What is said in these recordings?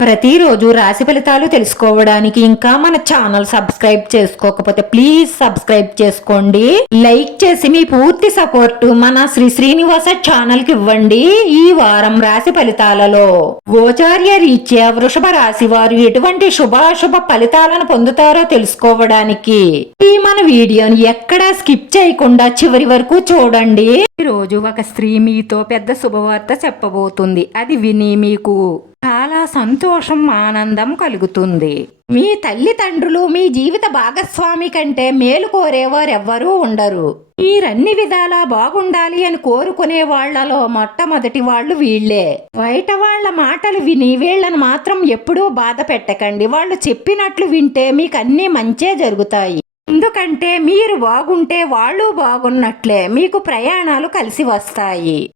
ప్రతిరోజు రాశి ఫలితాలు తెలుసుకోవడానికి ఇంకా మన ఛానల్ సబ్స్క్రైబ్ చేసుకోకపోతే ప్లీజ్ సబ్స్క్రైబ్ చేసుకోండి. లైక్ చేసి మీ పూర్తి సపోర్ట్ మన శ్రీ శ్రీనివాస ఛానల్కి ఇవ్వండి ఈ వారం రాశి ఫలితాలలో. గోచార్య రీత్యా వృషభ రాశి వారు ఎటువంటి శుభాశుభ ఫలితాలను పొందుతారో తెలుసుకోవడానికి ఈ మన వీడియోని ఎక్కడా స్కిప్ చేయకుండా చివరి వరకు చూడండి. ఈ రోజు ఒక స్త్రీ మీతో పెద్ద శుభవార్త చెప్పబోతుంది. అది విని మీకు చాలా సంతోషం ఆనందం కలుగుతుంది. మీ తల్లిదండ్రులు మీ జీవిత భాగస్వామి కంటే మేలు కోరేవారెవ్వరూ ఉండరు. మీరన్ని విధాలా బాగుండాలి అని కోరుకునే వాళ్ళలో మొట్టమొదటి వాళ్ళు వీళ్ళే బయట వాళ్ళ మాటలు విని వీళ్ళను మాత్రం ఎప్పుడూ బాధ పెట్టకండి. వాళ్ళు చెప్పినట్లు వింటే మీకు అన్నీ మంచే జరుగుతాయి. ఎందుకంటే మీరు బాగుంటే వాళ్ళు బాగున్నట్లే. మీకు ప్రయాణాలు కలిసి వస్తాయి.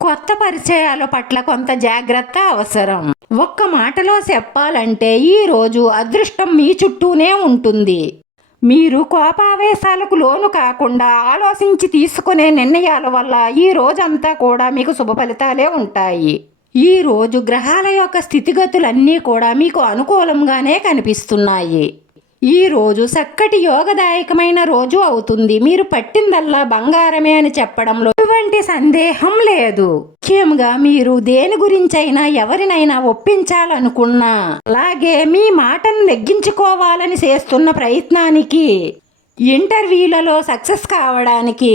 కొత్త పరిచయాల పట్ల కొంత జాగ్రత్త అవసరం. ఒక్క మాటలో చెప్పాలంటే ఈ రోజు అదృష్టం మీ చుట్టూనే ఉంటుంది. మీరు కోపావేశాలకు లోను కాకుండా ఆలోచించి తీసుకునే నిర్ణయాల వల్ల ఈ రోజంతా కూడా మీకు శుభ ఫలితాలే ఉంటాయి. ఈ రోజు గ్రహాల యొక్క స్థితిగతులన్నీ కూడా మీకు అనుకూలంగానే కనిపిస్తున్నాయి. ఈ రోజు చక్కటి యోగదాయకమైన రోజు అవుతుంది. మీరు పట్టిందల్లా బంగారమే అని చెప్పడంలో ఎటువంటి సందేహం లేదు. ముఖ్యంగా మీరు దేని గురించైనా ఎవరినైనా ఒప్పించాలనుకున్నా అలాగే మీ మాటను నెగ్గించుకోవాలని చేస్తున్న ప్రయత్నానికి ఇంటర్వ్యూలలో సక్సెస్ కావడానికి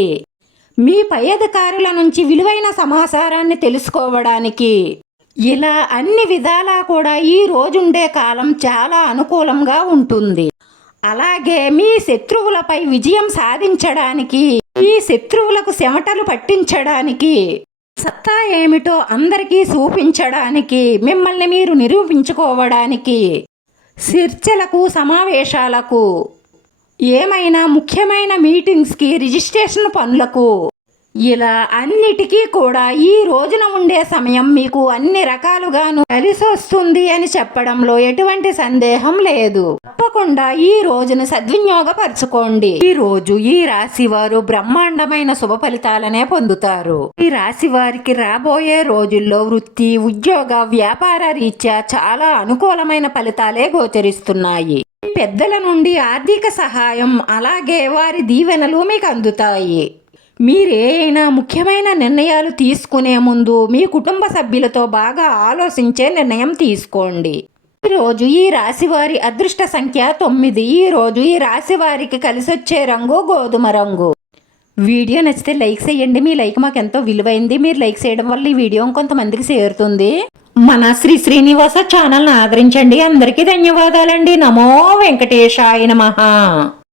మీ పై అధికారుల నుంచి విలువైన సమాచారాన్ని తెలుసుకోవడానికి ఇలా అన్ని విధాలా కూడా ఈ రోజుండే కాలం చాలా అనుకూలంగా ఉంటుంది. అలాగే మీ శత్రువులపై విజయం సాధించడానికి మీ శత్రువులకు చెమటలు పట్టించడానికి సత్తా ఏమిటో అందరికీ చూపించడానికి మిమ్మల్ని మీరు నిరూపించుకోవడానికి చర్చలకు సమావేశాలకు ఏమైనా ముఖ్యమైన మీటింగ్స్కి రిజిస్ట్రేషన్ పనులకు ఇలా అన్నిటికీ కూడా ఈ రోజున ఉండే సమయం మీకు అన్ని రకాలుగాను కలిసి వస్తుంది అని చెప్పడంలో ఎటువంటి సందేహం లేదు. తప్పకుండా ఈ రోజును సద్వినియోగపరచుకోండి. ఈ రోజు ఈ రాశి వారు బ్రహ్మాండమైన శుభ ఫలితాలనే పొందుతారు. ఈ రాశి వారికి రాబోయే రోజుల్లో వృత్తి ఉద్యోగ వ్యాపార రీత్యా చాలా అనుకూలమైన ఫలితాలే గోచరిస్తున్నాయి. పెద్దల నుండి ఆర్థిక సహాయం అలాగే వారి దీవెనలు మీకు అందుతాయి. మీరేమైనా ముఖ్యమైన నిర్ణయాలు తీసుకునే ముందు మీ కుటుంబ సభ్యులతో బాగా ఆలోచించే నిర్ణయం తీసుకోండి. ఈరోజు ఈ రాశివారి అదృష్ట సంఖ్య తొమ్మిది. ఈ ఈ రాశివారికి కలిసొచ్చే రంగు గోధుమ రంగు. వీడియో నచ్చితే లైక్ చేయండి. మీ లైక్ మాకు ఎంతో విలువైంది. మీరు లైక్ చేయడం వల్ల ఈ వీడియో కొంతమందికి చేరుతుంది. మన శ్రీ శ్రీనివాస ఛానల్ని ఆదరించండి. అందరికీ ధన్యవాదాలండి. నమో వెంకటేశాయ నమ.